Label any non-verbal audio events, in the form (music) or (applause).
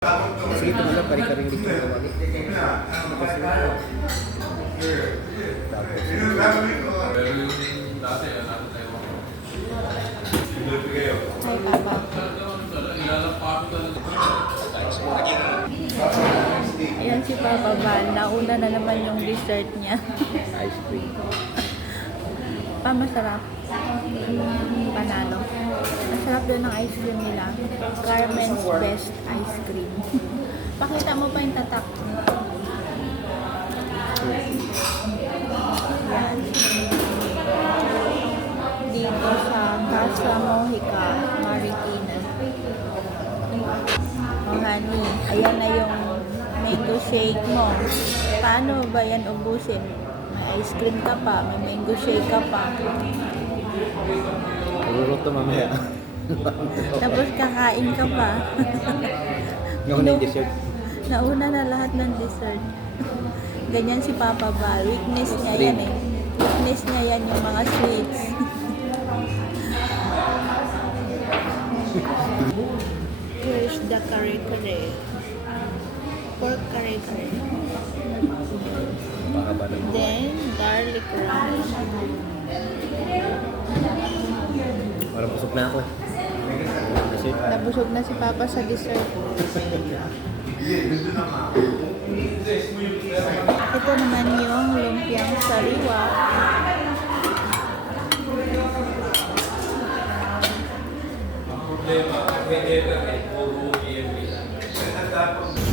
Sige, ito na kari-karing dito na. Kasi, Papa. Ayan si Papa Val. Nauna na naman yung dessert niya. ice cream. Pa, masarap. Mm, Panalo. Masarap doon ng ice cream nila. Carmen's Best Ice Cream. (laughs) Pakita mo pa yung tatak. Yan. Dito sa Casa Mojica, Marikina. Oh, honey. Ayan na yung mango shake mo. Paano ba yan ubusin? Ice cream ka pa, may mango shake ka pa. Pagurot to mamaya. Tapos kakain ka pa. Ngayon na yung dessert. Nauna na lahat ng dessert. Ganyan si Papa Val. Weakness niya yan eh. Weakness niya yan yung mga sweets. Here's the kare-kare. Pork kare-kare. Parang busog na ako. That's. Nabusog na si Papa sa dessert. Ito naman yung lumpiang sariwa. problema, vendetta é o povo e a